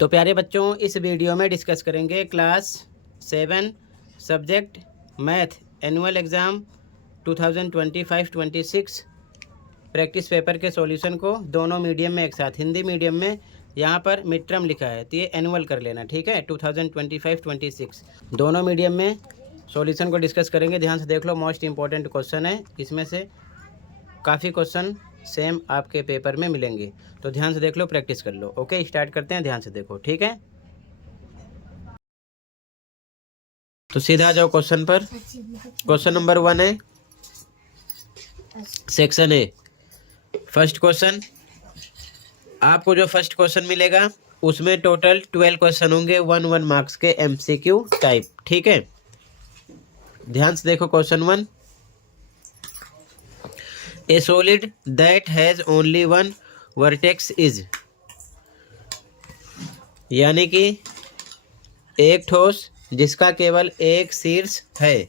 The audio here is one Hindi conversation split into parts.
तो प्यारे बच्चों, इस वीडियो में डिस्कस करेंगे class 7 subject math annual exam 2025-26 practice paper के सॉल्यूशन को दोनों मीडियम में एक साथ। हिंदी मीडियम में यहाँ पर मिड टर्म लिखा है तो ये एनुअल कर लेना, ठीक है। 2025-26 दोनों मीडियम में सॉल्यूशन को डिस्कस करेंगे। ध्यान से देख लो, मोस्ट इम्पॉर्टेंट क्वेश्चन है। इसमें से काफ़ी क्वेश्चन सेम आपके पेपर में मिलेंगे, तो ध्यान से देख लो, प्रैक्टिस कर लो। ओके, स्टार्ट करते हैं। ध्यान से देखो, ठीक है। तो सीधा आ जाओ क्वेश्चन पर। क्वेश्चन नंबर 1 है सेक्शन ए। फर्स्ट क्वेश्चन, आपको जो फर्स्ट क्वेश्चन मिलेगा उसमें टोटल 12 क्वेश्चन होंगे, 1 मार्क्स के MCQ टाइप, ठीक है। ध्यान से देखो question 1। A solid that has only one vertex is, यानी कि एक ठोस जिसका केवल एक शीर्ष है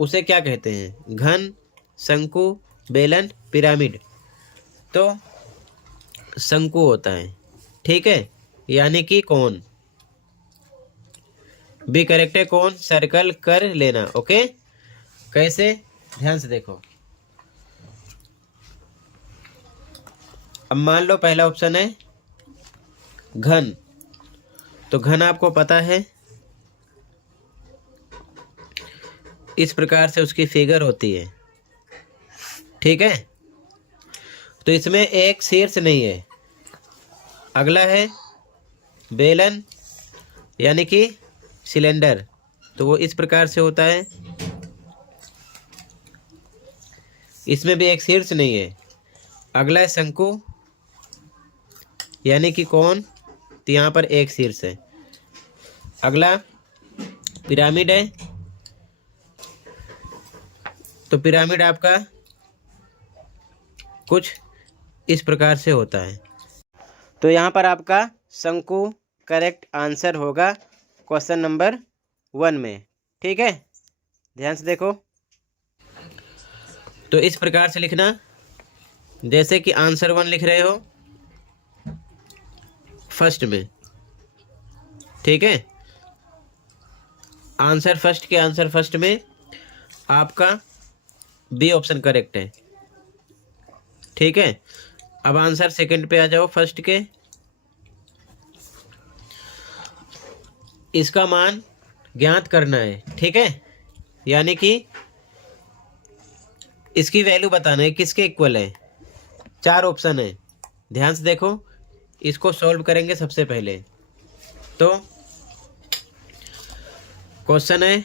उसे क्या कहते हैं? घन, शंकु, बेलन, पिरामिड। तो शंकु होता है, ठीक है, यानी कि कौन। बी करेक्ट है, कौन सर्कल कर लेना। ओके, कैसे? ध्यान से देखो। अब मान लो पहला ऑप्शन है घन, तो घन आपको पता है इस प्रकार से उसकी फिगर होती है, ठीक है। तो इसमें एक शीर्ष नहीं है। अगला है बेलन, यानी कि सिलेंडर, तो वो इस प्रकार से होता है, इसमें भी एक शीर्ष नहीं है। अगला है शंकु, यानी कि कौन, तो यहाँ पर एक शीर्ष है। अगला पिरामिड है, तो पिरामिड आपका कुछ इस प्रकार से होता है। तो यहाँ पर आपका शंकु करेक्ट आंसर होगा क्वेश्चन नंबर 1 में, ठीक है। ध्यान से देखो, तो इस प्रकार से लिखना, जैसे कि आंसर 1 लिख रहे हो फर्स्ट में, ठीक है। आंसर फर्स्ट के आंसर फर्स्ट में आपका बी ऑप्शन करेक्ट है, ठीक है। अब आंसर सेकंड पे आ जाओ फर्स्ट के। इसका मान ज्ञात करना है, ठीक है, यानी कि इसकी वैल्यू बताना है किसके इक्वल है। 4 ऑप्शन है, ध्यान से देखो। इसको सॉल्व करेंगे सबसे पहले। तो क्वेश्चन है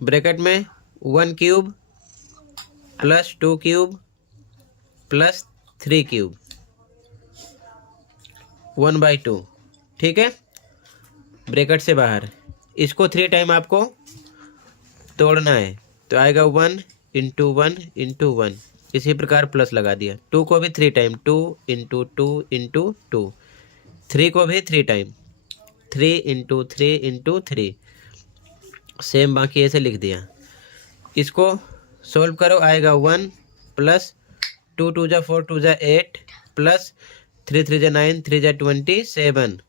ब्रैकेट में 1 cube plus 2 cube plus 3 cube 1/2, ठीक है, ब्रैकेट से बाहर। इसको 3 टाइम आपको तोड़ना है, तो आएगा 1 × 1 × 1, इसी प्रकार प्लस लगा दिया। 2 को भी 3 टाइम, 2 × 2 × 2। 3 को भी 3 टाइम, 3 × 3 × 3, सेम बाकी ऐसे लिख दिया। इसको सोल्व करो, आएगा 1 प्लस 2 × 2 = 4 × 2 = 8 प्लस 3 × 3 = 9 3 × 27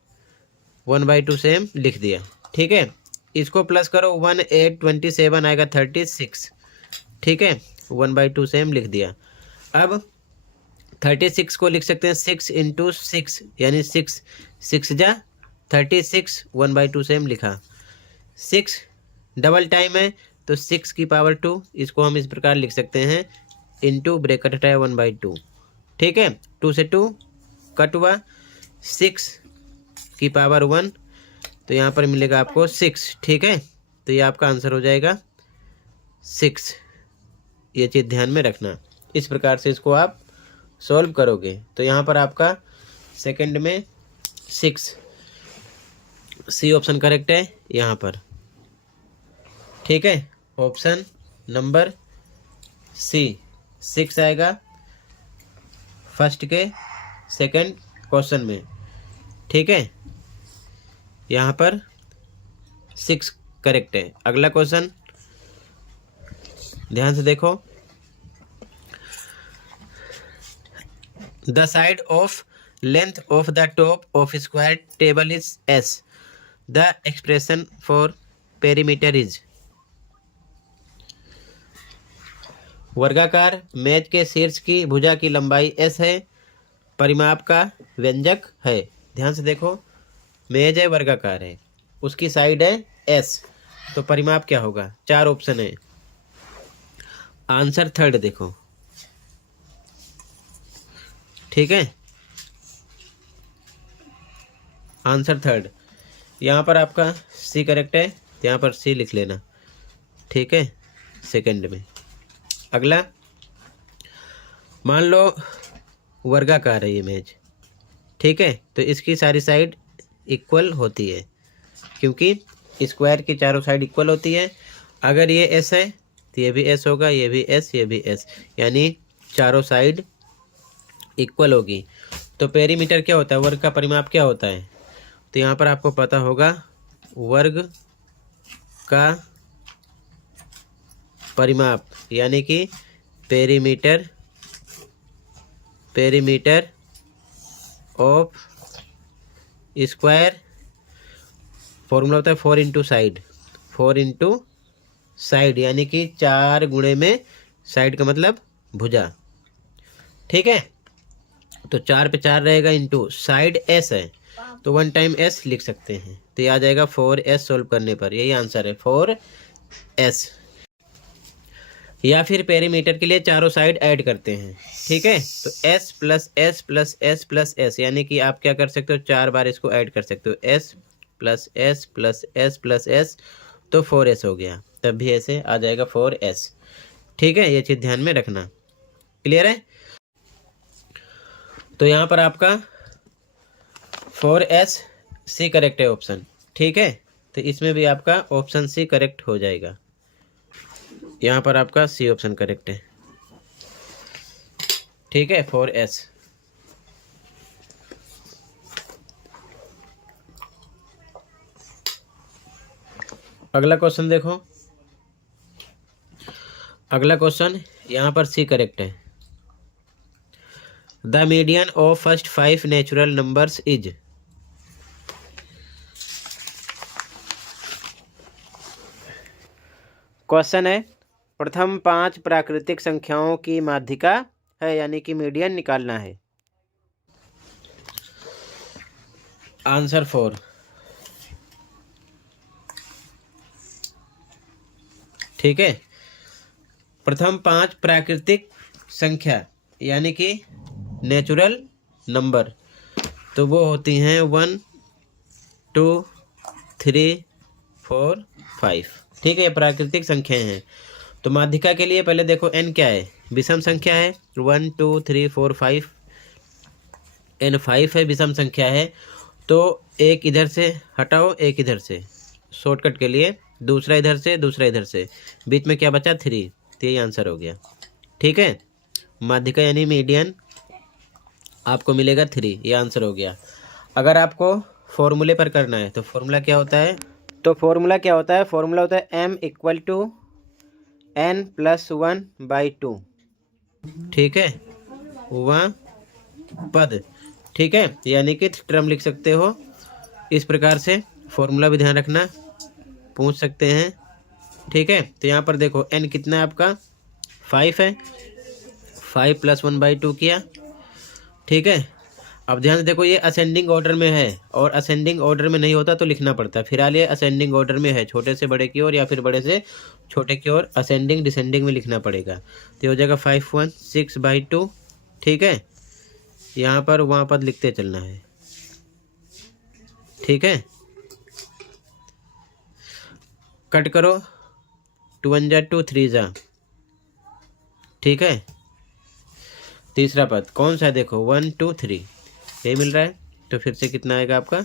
1/2 सेम लिख दिया, ठीक है। इसको प्लस करो, 1 8 27 आएगा 36, ठीक है, 1/2 सेम लिख दिया। अब 36 को लिख सकते हैं 6 × 6, यानी 6 6 × 36 1/2 सेम लिखा। 6 डबल टाइम है, तो 6 की पावर 2, इसको हम इस प्रकार लिख सकते हैं इंटू ब्रैकेट हटाया 1/2, ठीक है। 2 से 2 कट हुआ, 6 की पावर 1, तो यहाँ पर मिलेगा आपको 6, ठीक है। तो ये आपका आंसर हो जाएगा 6। ये चीज़ ध्यान में रखना। इस प्रकार से इसको आप सॉल्व करोगे तो यहाँ पर आपका सेकंड में 6, सी ऑप्शन करेक्ट है यहाँ पर, ठीक है। ऑप्शन नंबर सी 6 आएगा फर्स्ट के सेकंड क्वेश्चन में, ठीक है। यहाँ पर 6 करेक्ट है। अगला क्वेश्चन ध्यान से देखो। The side of length of the top of square table is S, the expression for perimeter is. वर्गाकार मेज के शीर्ष की भुजा की लंबाई एस है, परिमाप का व्यंजक है। ध्यान से देखो, मेज है, वर्गाकार है, उसकी साइड है एस, तो परिमाप क्या होगा? 4 ऑप्शन है। आंसर थर्ड देखो, ठीक है, आंसर थर्ड। यहाँ पर आपका सी करेक्ट है, यहाँ पर सी लिख लेना, ठीक है, सेकंड में। अगला, मान लो वर्गाकार है ये मेज, ठीक है, तो इसकी सारी साइड इक्वल होती है, क्योंकि स्क्वायर की चारों साइड इक्वल होती है। अगर ये एस है तो ये भी एस होगा, ये भी एस, ये भी एस, यानी चारों साइड इक्वल होगी। तो पेरीमीटर क्या होता है? वर्ग का परिमाप क्या होता है? तो यहाँ पर आपको पता होगा, वर्ग का परिमाप यानी कि पेरीमीटर ऑफ स्क्वायर, फॉर्मूला होता है 4 इंटू साइड, 4 इंटू साइड, यानी कि 4 गुणे में साइड का मतलब भुजा, ठीक है। तो 4 पे 4 रहेगा, इंटू साइड एस है, तो 1 टाइम एस लिख सकते हैं, तो ये आ जाएगा 4s सोल्व करने पर, यही आंसर है 4s। या फिर पेरीमीटर के लिए चारों साइड ऐड करते हैं, ठीक है, तो s plus S plus S plus S, यानी कि आप क्या कर सकते हो, 4 बार इसको ऐड कर सकते हो, s plus S plus S plus S, तो 4s हो गया, तब भी ऐसे आ जाएगा 4s, ठीक है, ये चीज़ ध्यान में रखना। क्लियर है? तो यहाँ पर आपका 4s सी करेक्ट है ऑप्शन, ठीक है, तो इसमें भी आपका ऑप्शन सी करेक्ट हो जाएगा। यहाँ पर आपका सी ऑप्शन करेक्ट है, ठीक है, 4s। अगला क्वेश्चन देखो, अगला क्वेश्चन यहाँ पर सी करेक्ट है। The median of first 5 natural numbers is. Question है, प्रथम 5 प्राकृतिक संख्याओं की माध्यिका है, यानी कि मीडियन निकालना है। आंसर 4, ठीक है। प्रथम 5 प्राकृतिक संख्या यानी कि नेचुरल नंबर, तो वो होती हैं 1 2 3 4 5, ठीक है, ये प्राकृतिक संख्याएं हैं। तो माध्यिका के लिए पहले देखो n क्या है, विषम संख्या है, 1 2 3 4 5, n 5 है, विषम संख्या है, तो एक इधर से हटाओ, एक इधर से, शॉर्टकट के लिए दूसरा इधर से, दूसरा इधर से, बीच में क्या बचा 3, तो यही आंसर हो गया, ठीक है। माध्यिका यानी मीडियन आपको मिलेगा 3, ये आंसर हो गया। अगर आपको फॉर्मूले पर करना है तो फॉर्मूला क्या होता है? तो फॉर्मूला क्या होता है? फॉर्मूला होता है m equal to n plus 1/2, ठीक है, वह पद, ठीक है, यानी कि टर्म लिख सकते हो इस प्रकार से। फॉर्मूला भी ध्यान रखना, पूछ सकते हैं, ठीक है। तो यहाँ पर देखो n कितना है आपका 5 है, 5 प्लस 1/2 किया, ठीक है। अब ध्यान से देखो, ये असेंडिंग ऑर्डर में है, और असेंडिंग ऑर्डर में नहीं होता तो लिखना पड़ता है। फिलहाल ये असेंडिंग ऑर्डर में है, छोटे से बड़े की ओर या फिर बड़े से छोटे की ओर असेंडिंग डिसेंडिंग में लिखना पड़ेगा। तो हो जाएगा 5/2, ठीक है। यहाँ पर वहाँ पद लिखते चलना है, ठीक है। कट करो, 2 1 जा 2 3 जा, ठीक है। तीसरा पद कौन सा है? देखो 1 2 3, यही मिल रहा है, तो फिर से कितना आएगा आपका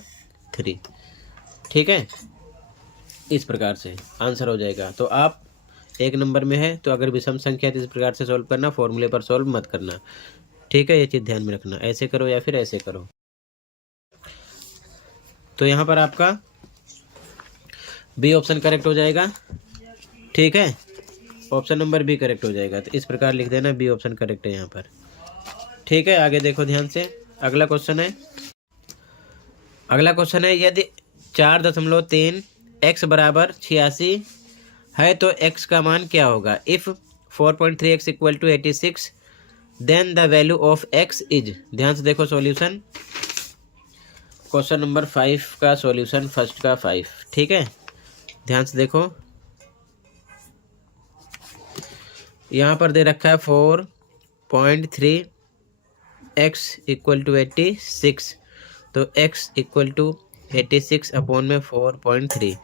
3, ठीक है। इस प्रकार से आंसर हो जाएगा। तो आप 1 नंबर में है, तो अगर विषम संख्या तो इस प्रकार से सॉल्व करना, फॉर्मूले पर सॉल्व मत करना, ठीक है, ये चीज़ ध्यान में रखना, ऐसे करो या फिर ऐसे करो। तो यहाँ पर आपका बी ऑप्शन करेक्ट हो जाएगा, ठीक है, ऑप्शन नंबर बी करेक्ट हो जाएगा। तो इस प्रकार लिख देना, बी ऑप्शन करेक्ट है यहाँ पर, ठीक है। आगे देखो ध्यान से, अगला क्वेश्चन है यदि 4.3 x बराबर 86 है तो x का मान क्या होगा। If 4.3x equal to 86 then the value of x is. ध्यान से देखो सॉल्यूशन, क्वेश्चन नंबर 5 का सॉल्यूशन, फर्स्ट का 5, ठीक है। ध्यान से देखो, यहाँ पर दे रखा है 4.3x इक्वल टू 86, तो x इक्वल टू 86 अपॉन में 4.3,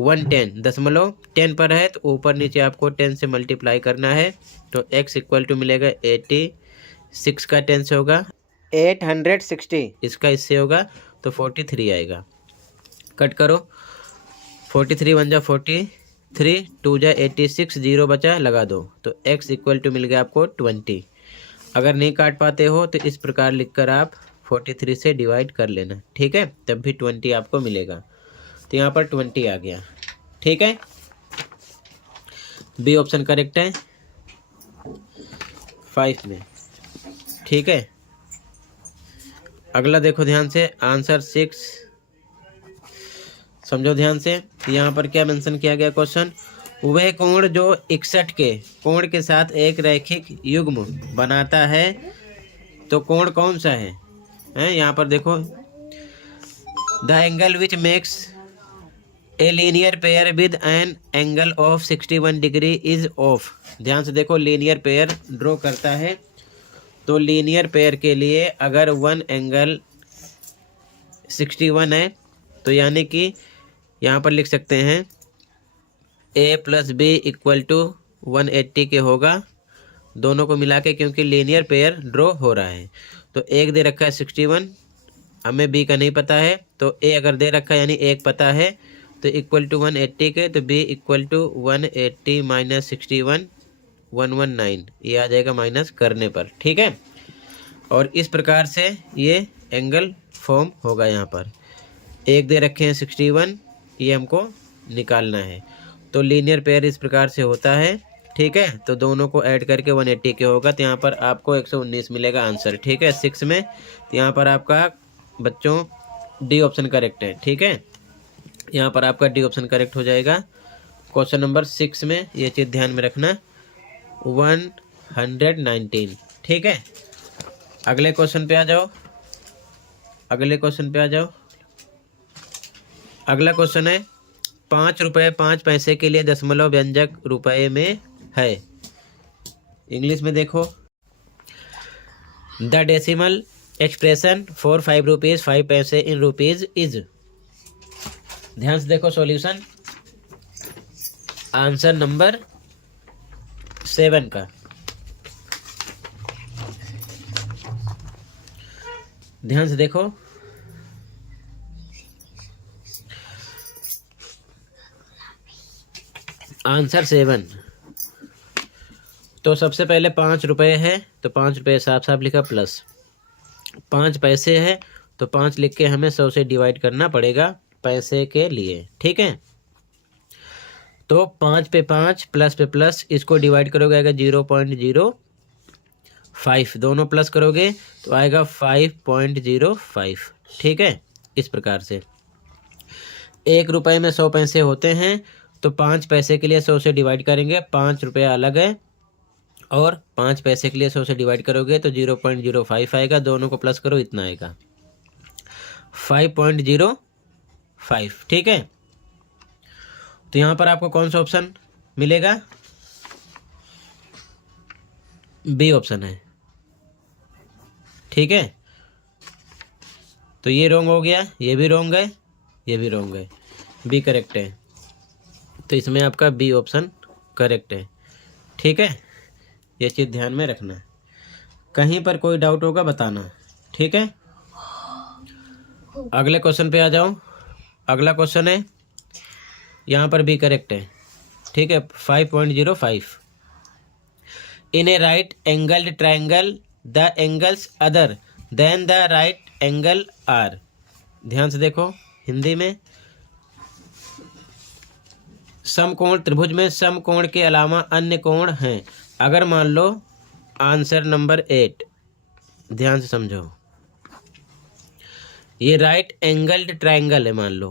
110 पर है तो ऊपर नीचे आपको 10 से मल्टीप्लाई करना है, तो x इक्वल टू मिलेगा 86 का 10 से होगा 860, इसका इससे होगा तो 43 आएगा। कट करो, 43 1 जा 43, 2 जा 86, 0 बचा लगा दो, तो x इक्वल टू मिल गया आपको 20। अगर नहीं काट पाते हो तो इस प्रकार लिखकर आप 43 से डिवाइड कर लेना, ठीक है, तब भी 20 आपको मिलेगा। तो यहाँ पर 20 आ गया, ठीक है। बी ऑप्शन करेक्ट है 5 में, ठीक है। अगला देखो ध्यान से, आंसर 6 समझो ध्यान से। यहाँ पर क्या मेंशन किया गया क्वेश्चन, वह कोण जो 61 के कोण के साथ एक रैखिक युग्म बनाता है तो कोण कौन सा है। यहाँ पर देखो, the angle which makes a linear pair with an angle of 61 degree is of. ध्यान से देखो, लीनियर पेयर ड्रॉ करता है तो लीनियर पेयर के लिए अगर वन एंगल 61 है तो यानी कि यहाँ पर लिख सकते हैं a plus b equal to 180 के होगा, दोनों को मिला के, क्योंकि लीनियर पेयर ड्रॉ हो रहा है। तो एक दे रखा है 61, हमें b का नहीं पता है, तो a अगर दे रखा है यानी एक पता है तो इक्वल टू 180 के, तो b इक्वल टू 180 माइनस 61 119, ये आ जाएगा माइनस करने पर, ठीक है। और इस प्रकार से ये एंगल फॉर्म होगा। यहाँ पर एक दे रखे हैं 61, ये हमको निकालना है, तो लीनियर पेयर इस प्रकार से होता है, ठीक है। तो दोनों को ऐड करके 180 के होगा, तो यहाँ पर आपको 119 मिलेगा आंसर, ठीक है, 6 में। तो यहाँ पर आपका बच्चों डी ऑप्शन करेक्ट है, ठीक है। यहाँ पर आपका डी ऑप्शन करेक्ट हो जाएगा क्वेश्चन नंबर 6 में, ये चीज़ ध्यान में रखना, 119, ठीक है। अगले क्वेश्चन पे आ जाओ, अगला क्वेश्चन है 5 रुपये 5 पैसे के लिए दशमलव व्यंजक रुपए में है। इंग्लिश में देखो, the decimal expression for 5 rupees 5 पैसे इन रुपीज़ इज। ध्यान से देखो सॉल्यूशन, आंसर नंबर 7 का। ध्यान से देखो, आंसर 7। तो सबसे पहले 5 रुपये है तो 5 रुपये साफ साफ लिखा, प्लस 5 पैसे है तो 5 लिख के हमें 100 से डिवाइड करना पड़ेगा पैसे के लिए, ठीक है। तो 5 पे 5 प्लस पे प्लस, इसको डिवाइड करोगे आएगा 0.05, दोनों प्लस करोगे तो आएगा 5.05, ठीक है। इस प्रकार से 1 रुपये में 100 पैसे होते हैं, तो 5 पैसे के लिए 100 से डिवाइड करेंगे, 5 रुपया अलग है, और 5 पैसे के लिए 100 से डिवाइड करोगे तो 0.05 आएगा, दोनों को प्लस करो इतना आएगा 5.05, ठीक है। तो यहाँ पर आपको कौन सा ऑप्शन मिलेगा, बी ऑप्शन है, ठीक है। तो ये रॉन्ग हो गया, ये भी रॉन्ग है, ये भी रॉन्ग है, बी करेक्ट है। तो इसमें आपका बी ऑप्शन करेक्ट है, ठीक है। ये चीज़ ध्यान में रखना, कहीं पर कोई डाउट होगा बताना, ठीक है। अगले क्वेश्चन पे आ जाओ। अगला क्वेश्चन है, यहाँ पर बी करेक्ट है, ठीक है, 5.05। In a right angled triangle the angles other than the right angle are. ध्यान से देखो, हिंदी में, समकोण त्रिभुज में समकोण के अलावा अन्य कोण हैं। अगर मान लो आंसर नंबर 8, ध्यान से समझो, ये राइट एंगल्ड ट्रायंगल है मान लो,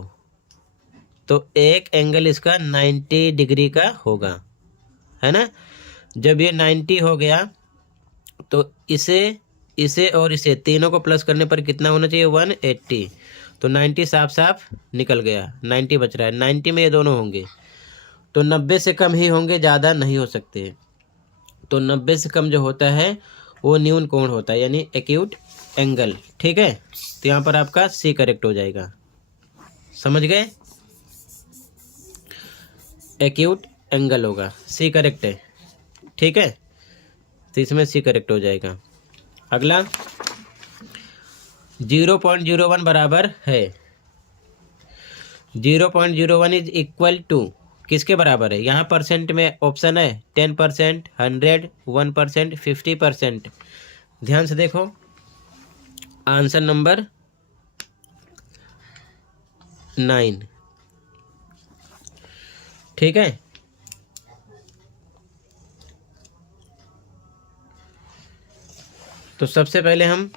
तो एक एंगल इसका 90 डिग्री का होगा, है ना। जब ये 90 हो गया तो इसे और इसे तीनों को प्लस करने पर कितना होना चाहिए, 180। तो 90 साफ साफ निकल गया, 90 बच रहा है। 90 में ये दोनों होंगे तो 90 से कम ही होंगे, ज़्यादा नहीं हो सकते। तो 90 से कम जो होता है वो न्यून कोण होता है, यानी एक्यूट एंगल। ठीक है, तो यहाँ पर आपका सी करेक्ट हो जाएगा। समझ गए, एक्यूट एंगल होगा, सी करेक्ट है। ठीक है, तो इसमें सी करेक्ट हो जाएगा। अगला 0.01 बराबर है, 0.01 इज इक्वल टू किसके बराबर है। यहाँ परसेंट में ऑप्शन है 10%, 100, 1%, 50%। ध्यान से देखो, आंसर नंबर 9। ठीक है, तो सबसे पहले हम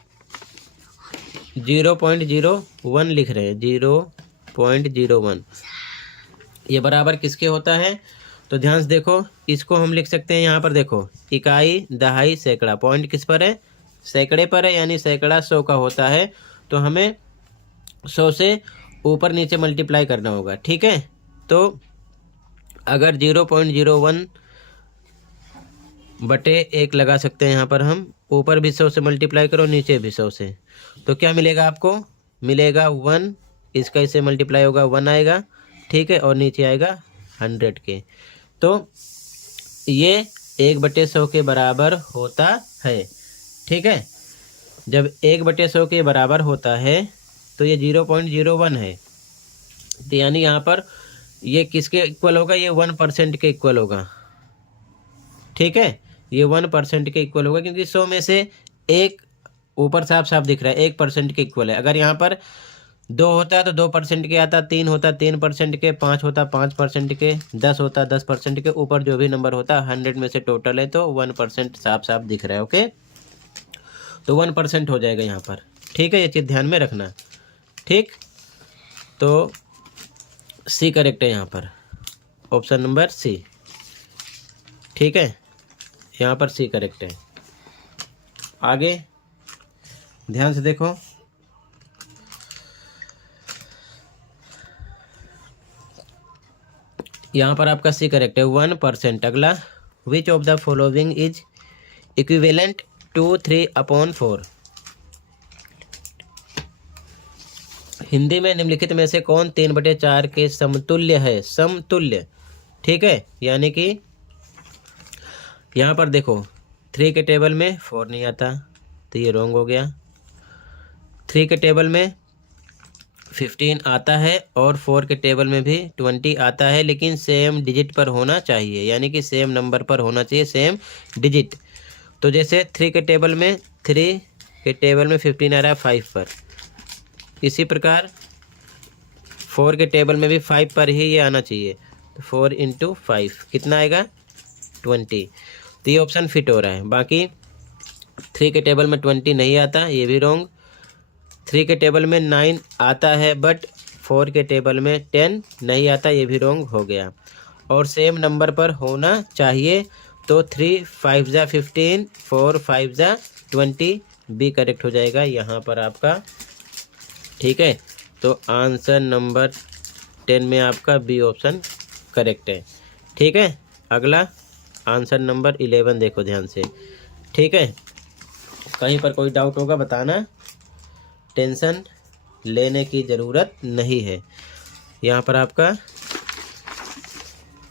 0.01 लिख रहे हैं, 0.01 ये बराबर किसके होता है। तो ध्यान से देखो, इसको हम लिख सकते हैं, यहाँ पर देखो इकाई, दहाई, सैकड़ा। पॉइंट किस पर है, सैकड़े पर है, यानी सैकड़ा 100 का होता है। तो हमें 100 से ऊपर नीचे मल्टीप्लाई करना होगा। ठीक है, तो अगर 0.01 बटे 1 लगा सकते हैं यहाँ पर हम, ऊपर भी 100 से मल्टीप्लाई करो, नीचे भी 100 से, तो क्या मिलेगा आपको, मिलेगा 1। इसका इससे मल्टीप्लाई होगा 1 आएगा। ठीक है, और नीचे आएगा 100 के। तो ये 1/100 के बराबर होता है। ठीक है, जब 1/100 के बराबर होता है तो ये 0.01 है, तो यानी यहाँ पर ये किसके इक्वल होगा, ये 1% के इक्वल होगा। ठीक है, ये 1% के इक्वल होगा, क्योंकि 100 में से एक ऊपर साफ साफ दिख रहा है 1% के इक्वल है। अगर यहाँ पर 2 होता तो 2% के आता, 3 होता 3% के, 5 होता 5% के, 10 होता 10% के, ऊपर जो भी नंबर होता 100 में से टोटल है तो 1% साफ साफ दिख रहा है। ओके, तो 1% हो जाएगा यहाँ पर। ठीक है, ये चीज़ ध्यान में रखना। ठीक, तो सी करेक्ट है यहाँ पर, ऑप्शन नंबर सी। ठीक है, यहाँ पर सी करेक्ट है। आगे ध्यान से देखो, यहाँ पर आपका सी करेक्ट है, 1%। अगला, which of the following is equivalent to 3/4। Hindi में निम्नलिखित में से कौन 3/4 के समतुल्य है, समतुल्य। ठीक है, यानी कि यहाँ पर देखो 3 के टेबल में 4 नहीं आता, तो ये रॉन्ग हो गया। 3 के टेबल में 15 आता है और 4 के टेबल में भी 20 आता है, लेकिन सेम डिजिट पर होना चाहिए, यानी कि सेम नंबर पर होना चाहिए, सेम डिजिट। तो जैसे 3 के टेबल में 15 आ रहा है 5 पर, इसी प्रकार 4 के टेबल में भी 5 पर ही ये आना चाहिए। तो 4 × 5 कितना आएगा, 20। तो ये ऑप्शन फिट हो रहा है। बाकी 3 के टेबल में 20 नहीं आता, ये भी रॉन्ग। 3 के टेबल में 9 आता है बट 4 के टेबल में 10 नहीं आता, ये भी रॉन्ग हो गया। और सेम नंबर पर होना चाहिए, तो 3 5 × 15, 4 5 × 20 बी करेक्ट हो जाएगा यहाँ पर आपका। ठीक है, तो आंसर नंबर 10 में आपका बी ऑप्शन करेक्ट है। ठीक है, अगला आंसर नंबर 11 देखो ध्यान से। ठीक है, कहीं पर कोई डाउट होगा बताना, टेंशन लेने की ज़रूरत नहीं है। यहाँ पर आपका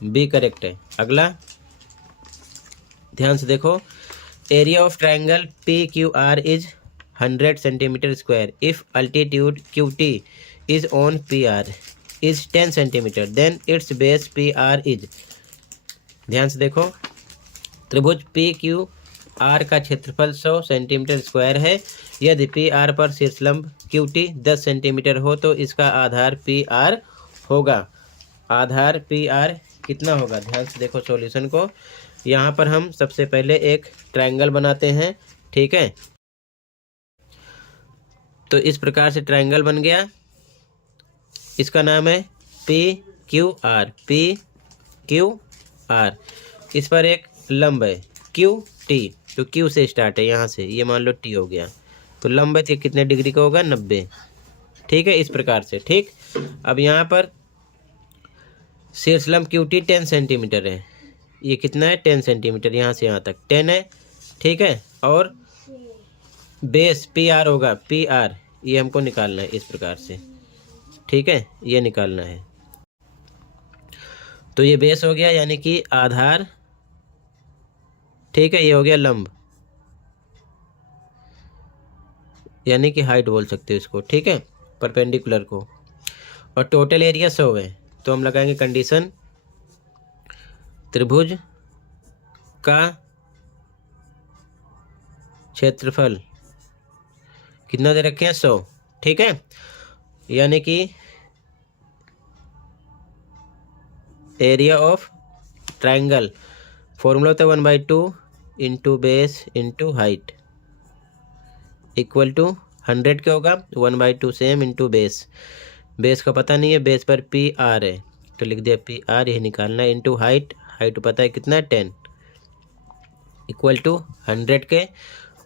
बी करेक्ट है। अगला ध्यान से देखो, area of triangle PQR is 100 centimetre square if altitude QT is on PR is 10 centimetre, then it's base PR is. ध्यान से देखो, त्रिभुज PQR का क्षेत्रफल 100 सेंटीमीटर स्क्वायर है। यदि PR पर शीर्षलंब QT 10 सेंटीमीटर हो तो इसका आधार PR होगा। आधार PR कितना होगा, ध्यान से देखो सॉल्यूशन को। यहाँ पर हम सबसे पहले एक ट्रायंगल बनाते हैं। ठीक है, तो इस प्रकार से ट्रायंगल बन गया, इसका नाम है PQR। PQR। इस पर एक लंब है QT, तो Q से स्टार्ट है यहाँ से, ये मान लो T हो गया, तो लंब है तो कितने डिग्री का होगा 90। ठीक है, इस प्रकार से। ठीक, अब यहाँ पर शीर्ष लंब QT 10 सेंटीमीटर है, ये कितना है 10 सेंटीमीटर, यहाँ से यहाँ तक 10 है। ठीक है, और बेस PR होगा, PR ये हमको निकालना है इस प्रकार से। ठीक है, ये निकालना है। तो ये बेस हो गया यानी कि आधार। ठीक है, ये हो गया लंब यानी कि हाइट बोल सकते हो इसको। ठीक है, परपेंडिकुलर को। और टोटल एरिया 100 है, तो हम लगाएंगे कंडीशन, त्रिभुज का क्षेत्रफल कितना दे रखे हैं 100। ठीक है, यानी कि एरिया ऑफ ट्रायंगल फॉर्मूला होता है 1/2 into base into height equal to 100 क्या होगा 1/2 सेम इंटू बेस। बेस का पता नहीं है, बेस पर PR है तो लिख दिया PR, यही निकालना है, इंटू हाइट, हाइट पता है कितना है 10 इक्वल टू 100 के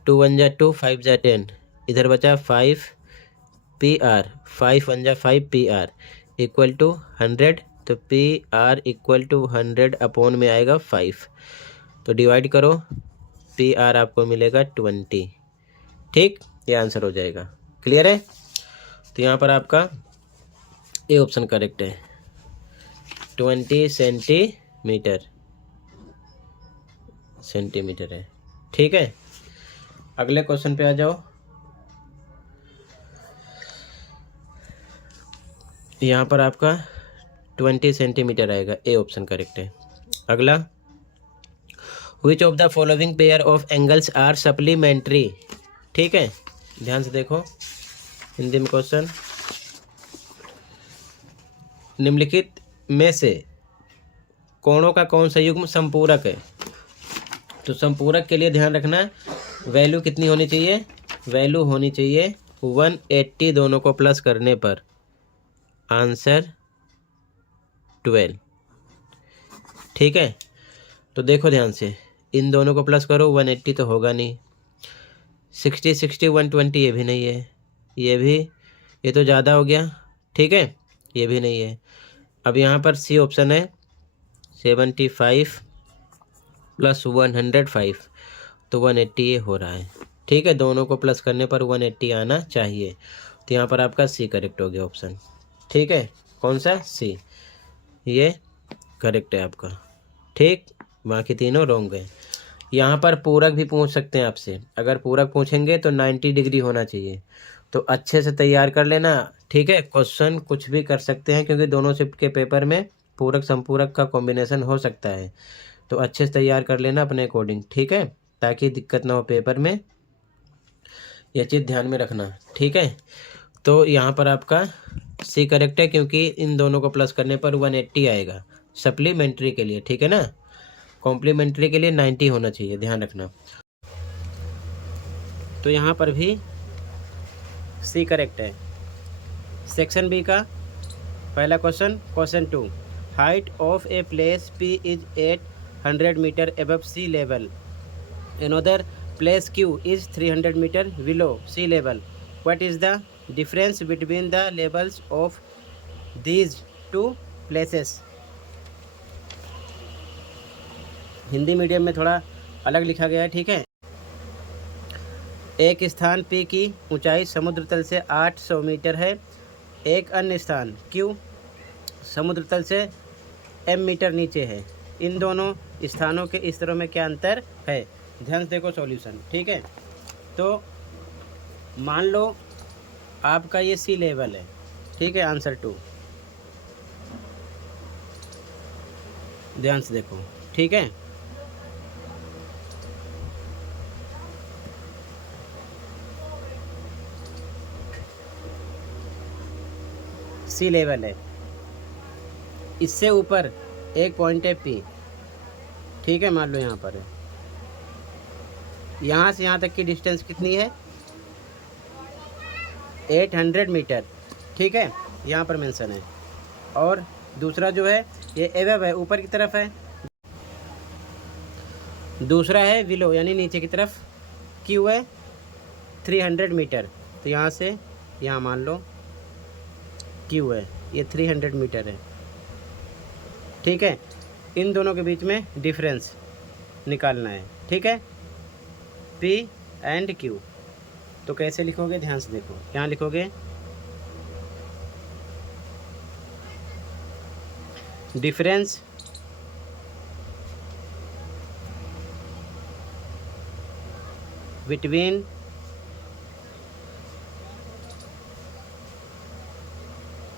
2 1 जा 2 5 जा 10, इधर बचा 5 PR, 5 1 जा 5 PR इक्वल टू 100, तो PR इक्वल टू 100 अपॉन में आएगा 5, तो डिवाइड करो, PR आपको मिलेगा 20। ठीक, ये आंसर हो जाएगा। क्लियर है, तो यहाँ पर आपका ए ऑप्शन करेक्ट है, 20 सेंटीमीटर है। ठीक है, अगले क्वेश्चन पे आ जाओ। यहाँ पर आपका 20 सेंटीमीटर आएगा, ए ऑप्शन करेक्ट है। अगला, which of the following pair of angles are supplementary. ठीक है, ध्यान से देखो, हिंदी में क्वेश्चन, निम्नलिखित में से कोणों का कौन सा युग्म संपूरक है। तो संपूरक के लिए ध्यान रखना, वैल्यू कितनी होनी चाहिए, वैल्यू होनी चाहिए 180 दोनों को प्लस करने पर, आंसर 12। ठीक है, तो देखो ध्यान से, इन दोनों को प्लस करो, 180 तो होगा नहीं, 60 60 120 ये भी नहीं है, ये भी, ये तो ज़्यादा हो गया। ठीक है, ये भी नहीं है। अब यहाँ पर सी ऑप्शन है 75 प्लस 105, तो 180 ये हो रहा है। ठीक है, दोनों को प्लस करने पर 180 आना चाहिए, तो यहाँ पर आपका सी करेक्ट हो गया ऑप्शन। ठीक है, कौन सा, सी, ये करेक्ट है आपका। ठीक, बाकी तीनों रॉन्ग है। यहाँ पर पूरक भी पूछ सकते हैं आपसे, अगर पूरक पूछेंगे तो 90 डिग्री होना चाहिए, तो अच्छे से तैयार कर लेना। ठीक है, क्वेश्चन कुछ भी कर सकते हैं क्योंकि दोनों शिफ्ट के पेपर में पूरक संपूरक का कॉम्बिनेशन हो सकता है, तो अच्छे से तैयार कर लेना अपने अकॉर्डिंग। ठीक है, ताकि दिक्कत ना हो पेपर में, यह चीज़ ध्यान में रखना। ठीक है, तो यहाँ पर आपका सी करेक्ट है क्योंकि इन दोनों को प्लस करने पर 180 आएगा सप्लीमेंट्री के लिए। ठीक है ना, कॉम्प्लीमेंट्री के लिए 90 होना चाहिए, ध्यान रखना। तो यहाँ पर भी सी करेक्ट है। सेक्शन बी का पहला question, question 2, height of a place P is 800 metre above sea level, another place Q is 300 meter below sea level. What is the difference between the levels of these two places? Hindi medium में थोड़ा अलग लिखा गया है। ठीक है, एक स्थान P की ऊंचाई समुद्र तल से 800 मीटर है, एक अन्य स्थान Q समुद्र तल से m मीटर नीचे है। इन दोनों स्थानों के स्तरों में क्या अंतर है। ध्यान से देखो सॉल्यूशन। ठीक है, तो मान लो आपका ये सी लेवल है। ठीक है, आंसर 2, ध्यान से देखो। ठीक है, सी लेवल है, इससे ऊपर एक पॉइंट है P। ठीक है, मान लो यहाँ पर है, यहाँ से यहाँ तक की डिस्टेंस कितनी है 800 मीटर, ठीक है, यहाँ पर मेंशन है। और दूसरा जो है ये एवब है, ऊपर की तरफ है। दूसरा है विलो यानी नीचे की तरफ, क्यू है 300 मीटर। तो यहाँ से यहाँ मान लो क्यू है, ये 300 मीटर है, ठीक है। इन दोनों के बीच में डिफरेंस निकालना है, ठीक है, पी एंड क्यू। तो कैसे लिखोगे, ध्यान से देखो, यहाँ लिखोगे difference between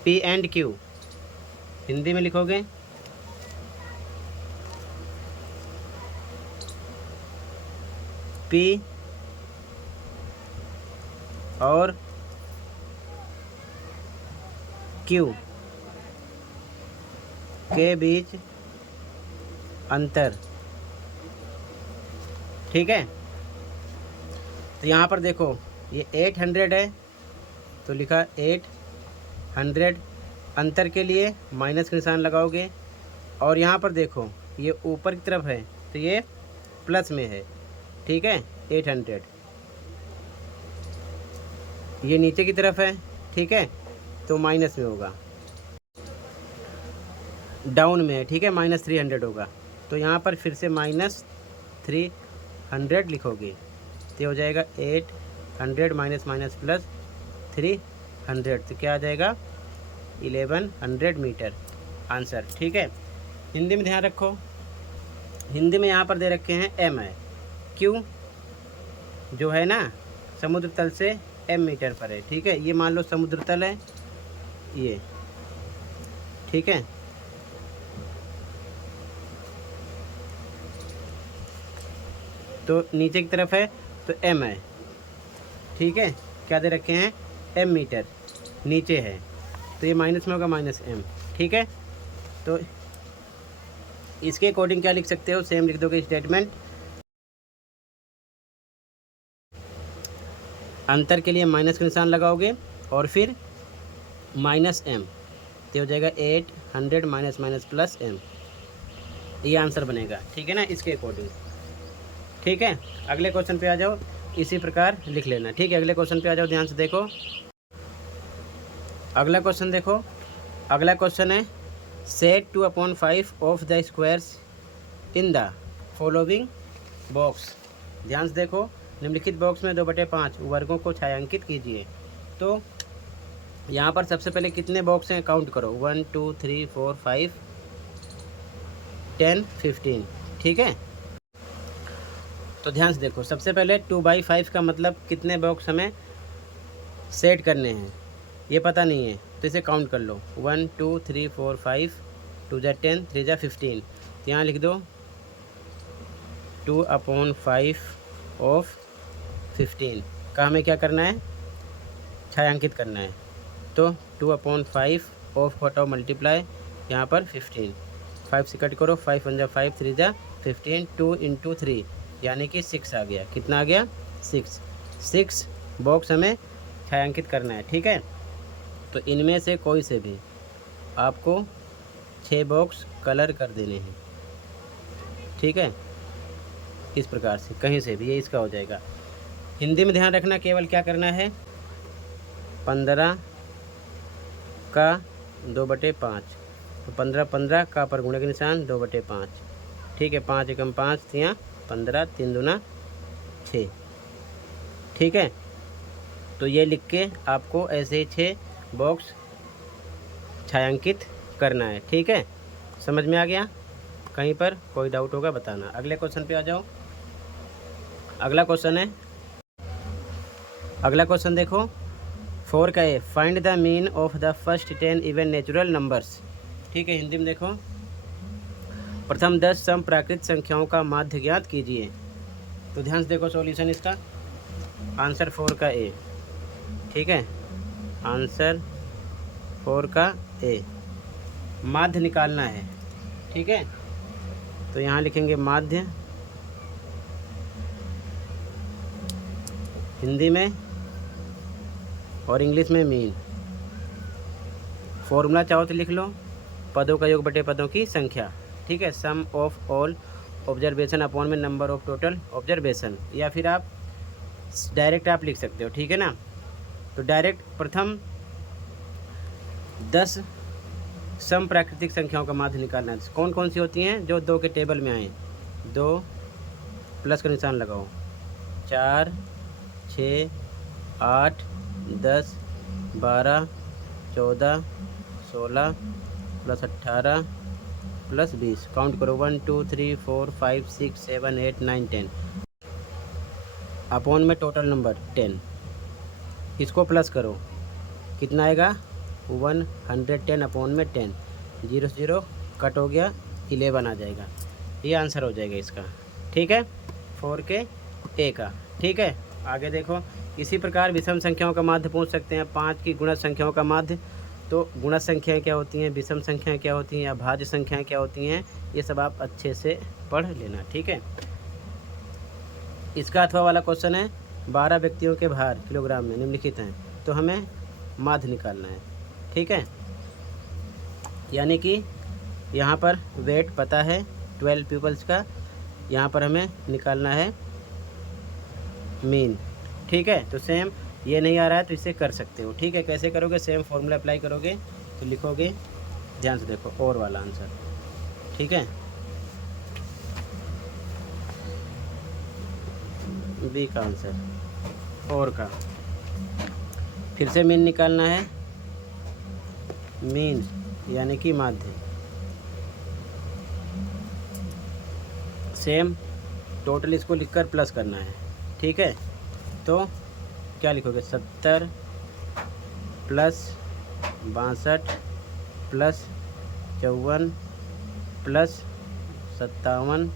P and Q. Hindi में लिखोगे पी और क्यू के बीच अंतर, ठीक है। तो यहाँ पर देखो ये 800 है, तो लिखा 800, अंतर के लिए माइनस का निशान लगाओगे। और यहाँ पर देखो ये ऊपर की तरफ है तो ये प्लस में है, ठीक है, 800। ये नीचे की तरफ है, ठीक है, तो माइनस में होगा, डाउन में है, ठीक है, -300 होगा। तो यहाँ पर फिर से -300 लिखोगे तो हो जाएगा 800 माइनस माइनस प्लस 300, तो क्या आ जाएगा 1100 मीटर आंसर, ठीक है। हिंदी में ध्यान रखो, हिंदी में यहाँ पर दे रखे हैं एम है, क्यू जो है ना समुद्र तल से एम मीटर पर है, ठीक है। ये मान लो समुद्र तल है ये, ठीक है। तो नीचे की तरफ है तो एम है, ठीक है, क्या दे रखे हैं एम मीटर, नीचे है तो ये माइनस में होगा -m, ठीक है। तो इसके अकॉर्डिंग क्या लिख सकते हो, सेम लिख दोगे स्टेटमेंट, अंतर के लिए माइनस का निशान लगाओगे और फिर -m, तो हो जाएगा 800 माइनस माइनस प्लस m, ये आंसर बनेगा, ठीक है ना, इसके अकॉर्डिंग, ठीक है। अगले क्वेश्चन पे आ जाओ, इसी प्रकार लिख लेना, ठीक है। अगले क्वेश्चन पे आ जाओ, ध्यान से देखो, अगला क्वेश्चन देखो। अगला क्वेश्चन है set 2/5 of the squares in the following box. ध्यान से देखो, निम्नलिखित बॉक्स में 2/5 वर्गों को छायांकित कीजिए। तो यहाँ पर सबसे पहले कितने बॉक्स हैं काउंट करो, 1 2 3 4 5 10 15, ठीक है। तो ध्यान से देखो, सबसे पहले 2/5 का मतलब कितने बॉक्स हमें सेट करने हैं ये पता नहीं है, तो इसे काउंट कर लो, 1 2 3 4 5, 2 जा 10, 3 जा 15, तो यहाँ लिख दो 2/5 ऑफ 15 का हमें क्या करना है, छायांकित करना है। तो 2/5 ऑफ हटाओ मल्टीप्लाई यहाँ पर 15, 5 से कट करो, 5 1 जा 5, 3 जा 15, 2 × 3 यानी कि 6 आ गया, कितना आ गया 6 बॉक्स हमें छायांकित करना है, ठीक है। तो इनमें से कोई से भी आपको 6 बॉक्स कलर कर देने हैं, ठीक है, इस प्रकार से कहीं से भी ये इसका हो जाएगा। हिंदी में ध्यान रखना, केवल क्या करना है 15 का 2/5, तो 15 का पर गुणे के निशान 2/5, ठीक है, 5 एकम 5 तियाँ 15, 3 दूना 6, ठीक है। तो ये लिख के आपको ऐसे ही 6 बॉक्स छायांकित करना है, ठीक है, समझ में आ गया। कहीं पर कोई डाउट होगा बताना। अगले क्वेश्चन पे आ जाओ। अगला क्वेश्चन है, अगला क्वेश्चन देखो, 4 का है find the mean of the first 10 even natural numbers, ठीक है। हिंदी में देखो, प्रथम 10 सम प्राकृत संख्याओं का माध्य ज्ञात कीजिए। तो ध्यान से देखो सॉल्यूशन इसका, आंसर 4 का ए, ठीक है, आंसर 4 का ए, माध्य निकालना है, ठीक है। तो यहाँ लिखेंगे माध्य, हिंदी में, और इंग्लिश में मीन। फॉर्मूला चाहो तो लिख लो, पदों का योग बटे पदों की संख्या, ठीक है। Sum of all observation upon में नंबर ऑफ टोटल ऑब्जर्वेशन, या फिर आप डायरेक्ट आप लिख सकते हो, ठीक है ना। तो डायरेक्ट प्रथम 10 सम प्राकृतिक संख्याओं का माध्य निकालना है। कौन कौन सी होती हैं? जो 2 के टेबल में आए, 2 प्लस का निशान लगाओ, 4, 6, 8, 10, 12, 14, 16 प्लस 18 प्लस 20, काउंट करो 1 2 3 4 5 6 7 8 9 10, अपॉन में टोटल नंबर 10, इसको प्लस करो, कितना आएगा? 110 अपॉन में 10, 0 से 0 कट हो गया, 11 आ जाएगा। ये आंसर हो जाएगा इसका, ठीक है, 4 के ए का, ठीक है। आगे देखो, इसी प्रकार विषम संख्याओं का माध्य पूछ सकते हैं। 5 की गुणज संख्याओं का माध्य, तो गुणज संख्याएं क्या होती हैं, विषम संख्याएं क्या होती हैं, या भाज्य संख्याएं क्या होती हैं, ये सब आप अच्छे से पढ़ लेना, ठीक है। इसका अथवा वाला क्वेश्चन है, 12 व्यक्तियों के भार किलोग्राम में निम्नलिखित हैं, तो हमें माध्य निकालना है, ठीक है। यानी कि यहाँ पर वेट पता है 12 पीपल्स का, यहाँ पर हमें निकालना है मीन, ठीक है। तो सेम ये नहीं आ रहा है तो इसे कर सकते हो, ठीक है। कैसे करोगे? सेम फॉर्मूला अप्लाई करोगे तो लिखोगे, ध्यान से देखो, और वाला आंसर, ठीक है। बी का आंसर और का, फिर से मीन निकालना है, मीन यानी कि माध्य, सेम टोटल इसको लिखकर प्लस करना है, ठीक है। तो क्या लिखोगे? 70 plus 62 plus 54 plus 57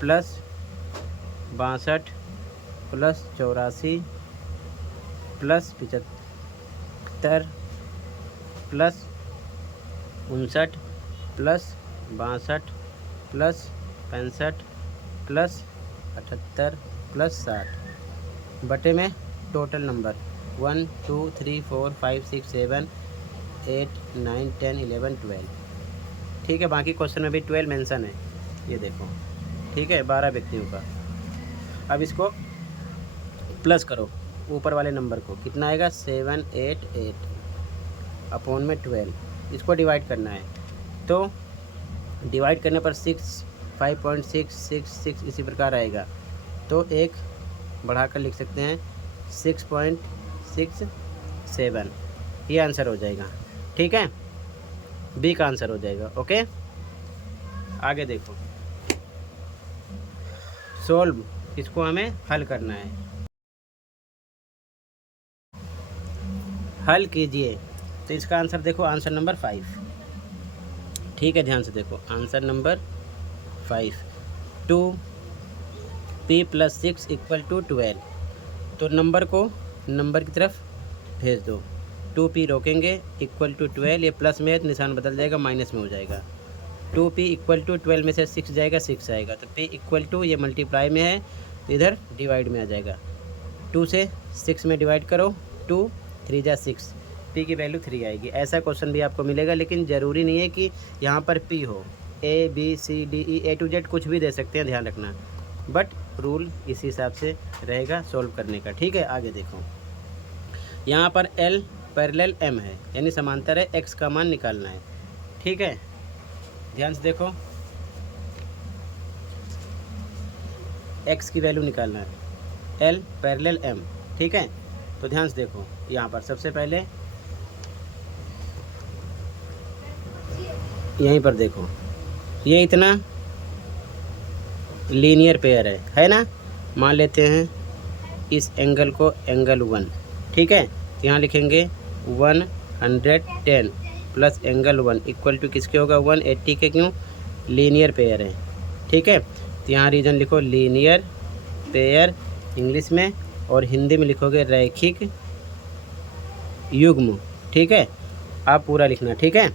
plus 62 plus 84 plus 75 plus 59 plus 62 plus 65 plus 78 plus 60 बटे में टोटल नंबर 1 2 3 4 5 6 7 8 9 10 11 12, ठीक है। बाकी क्वेश्चन में भी 12 मेंशन है, ये देखो, ठीक है, 12 व्यक्तियों का। अब इसको प्लस करो ऊपर वाले नंबर को, कितना आएगा? 788 अपॉन में 12, इसको डिवाइड करना है। तो डिवाइड करने पर 5.666 इसी प्रकार आएगा, तो एक बढ़ाकर लिख सकते हैं 6.67, ये आंसर हो जाएगा, ठीक है। बी का आंसर हो जाएगा, ओके। आगे देखो, सोल्व, इसको हमें हल करना है। हल कीजिए, तो इसका आंसर देखो, आंसर नंबर 5, ठीक है। ध्यान से देखो, आंसर नंबर 5, 2p + 6 = 12, तो नंबर को नंबर की तरफ भेज दो, 2p रोकेंगे इक्वल टू 12, ये प्लस में है तो निशान बदल जाएगा, माइनस में हो जाएगा। 2p = 12 में से 6 जाएगा, 6 आएगा, तो p = ये मल्टीप्लाई में है, इधर डिवाइड में आ जाएगा। 2 से 6 में डिवाइड करो, 2 3 जा 6, p की वैल्यू 3 आएगी। ऐसा क्वेश्चन भी आपको मिलेगा, लेकिन ज़रूरी नहीं है कि यहाँ पर p हो, a b c d e a to z कुछ भी दे सकते हैं, ध्यान रखना, बट रूल इसी हिसाब से रहेगा सॉल्व करने का, ठीक है। आगे देखो, यहाँ पर L पैरेलल M है, यानी समांतर है, x का मान निकालना है, ठीक है। ध्यान से देखो, x की वैल्यू निकालना है, L पैरेलल M, ठीक है। तो ध्यान से देखो, यहाँ पर सबसे पहले यहीं पर देखो, ये इतना लीनियर पेयर है ना। मान लेते हैं इस एंगल को एंगल 1, ठीक है। तो यहाँ लिखेंगे 110 प्लस एंगल 1 इक्वल टू किसके होगा? 180 के, क्यों? लीनियर पेयर है, ठीक है। तो यहाँ रीजन लिखो लीनियर पेयर इंग्लिश में, और हिंदी में लिखोगे रैखिक युग्म, ठीक है। आप पूरा लिखना, ठीक है।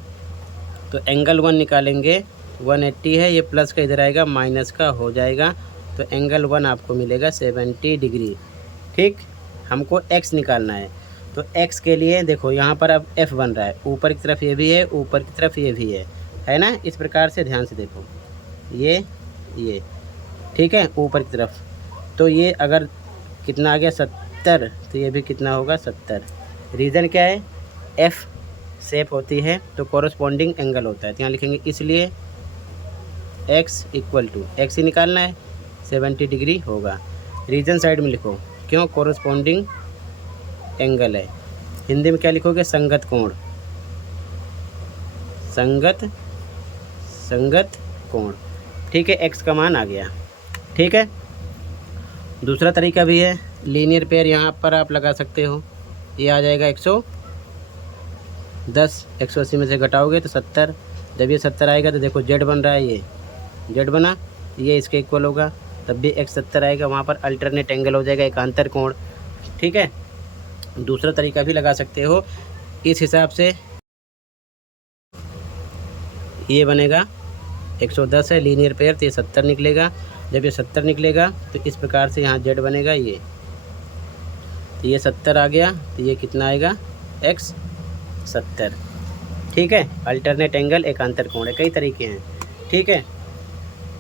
तो एंगल 1 निकालेंगे, 180 है, ये प्लस का इधर आएगा, माइनस का हो जाएगा, तो एंगल 1 आपको मिलेगा 70 डिग्री, ठीक। हमको x निकालना है। तो x के लिए देखो यहाँ पर अब f बन रहा है, ऊपर की तरफ ये भी है, ऊपर की तरफ ये भी है ना। इस प्रकार से ध्यान से देखो, ये ठीक है, ऊपर की तरफ। तो ये अगर कितना आ गया 70, तो ये भी कितना होगा 70। रीज़न क्या है, f शेप होती है तो कॉरस्पॉन्डिंग एंगल होता है, तो यहाँ लिखेंगे इसलिए x इक्वल टू, x ही निकालना है, 70 डिग्री होगा। रीजन साइड में लिखो, क्यों, कॉरस्पॉन्डिंग एंगल है। हिंदी में क्या लिखोगे, संगत कोण, संगत कोण। ठीक है, x का मान आ गया। ठीक है, दूसरा तरीका भी है, लीनियर पेयर यहाँ पर आप लगा सकते हो। ये आ जाएगा 110, 180 में से घटाओगे तो 70। जब ये 70 आएगा तो देखो z बन रहा है, ये z बना, ये इसके इक्वल होगा, तब भी x 70 आएगा। वहाँ पर अल्टरनेट एंगल हो जाएगा, एकांतर कोण। ठीक है, दूसरा तरीका भी लगा सकते हो। इस हिसाब से ये बनेगा 110 है लीनियर पेयर, तो ये 70 निकलेगा। जब ये 70 निकलेगा तो इस प्रकार से यहाँ z बनेगा, ये तो ये 70 आ गया, तो ये कितना आएगा x 70। ठीक है, अल्टरनेट एंगल एकांतर कोण है, कई तरीके हैं। ठीक है,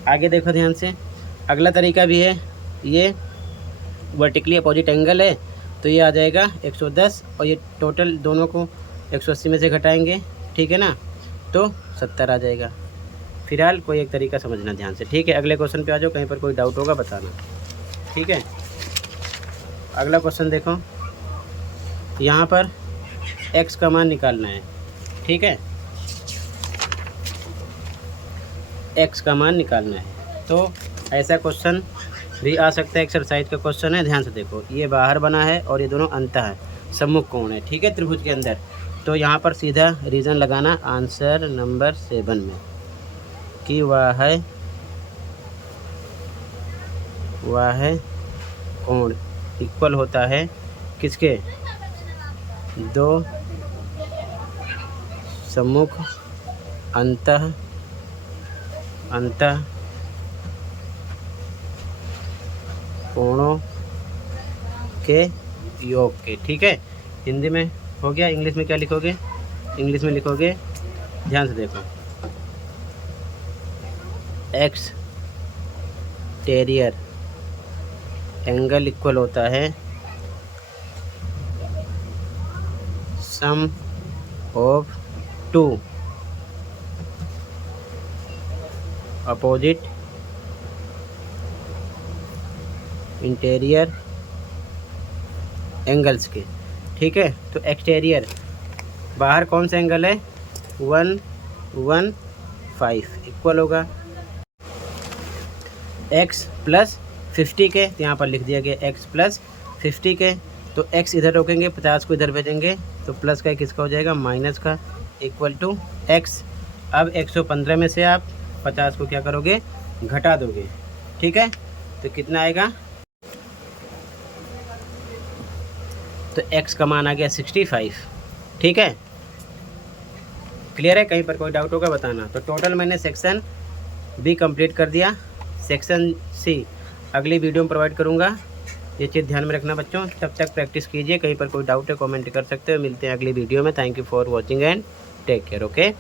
आगे देखो ध्यान से, अगला तरीका भी है। ये वर्टिकली अपोजिट एंगल है, तो ये आ जाएगा 110 और ये टोटल दोनों को 180 में से घटाएंगे, ठीक है ना, तो 70 आ जाएगा। फिलहाल कोई एक तरीका समझना ध्यान से। ठीक है, अगले क्वेश्चन पे आ जाओ, कहीं पर कोई डाउट होगा बताना। ठीक है, अगला क्वेश्चन देखो, यहाँ पर x का मान निकालना है। ठीक है, x का मान निकालना है, तो ऐसा क्वेश्चन भी आ सकता है, एक्सरसाइज का क्वेश्चन है। ध्यान से देखो, ये बाहर बना है और ये दोनों अंतः है, सम्मुख कोण है। ठीक है, त्रिभुज के अंदर। तो यहाँ पर सीधा रीज़न लगाना आंसर नंबर 7 में कि वह है कोण इक्वल होता है किसके, दो सम्मुख अंतः कोणों के योग के। ठीक है, हिंदी में हो गया। इंग्लिश में क्या लिखोगे, इंग्लिश में लिखोगे, ध्यान से देखो, एक्सटीरियर एंगल इक्वल होता है sum of two opposite interior angles के। ठीक है, तो एक्सटीरियर बाहर कौन सा एंगल है, 115 इक्वल होगा x प्लस 50 के, तो यहाँ पर लिख दिया गया x प्लस 50 के। तो x इधर रोकेंगे, 50 को इधर भेजेंगे, तो प्लस का किसका हो जाएगा, माइनस का, इक्वल टू x। अब 115 में से आप 50 को क्या करोगे, घटा दोगे। ठीक है, तो कितना आएगा, तो x का मान आ गया 65। ठीक है, क्लियर है, कहीं पर कोई डाउट होगा बताना। तो टोटल मैंने सेक्शन बी कंप्लीट कर दिया, सेक्शन सी अगली वीडियो में प्रोवाइड करूँगा। ये चीज़ ध्यान में रखना बच्चों, तब तक प्रैक्टिस कीजिए। कहीं पर कोई डाउट है कमेंट कर सकते हो। मिलते हैं अगली वीडियो में। Thank you for watching and take care. Okay.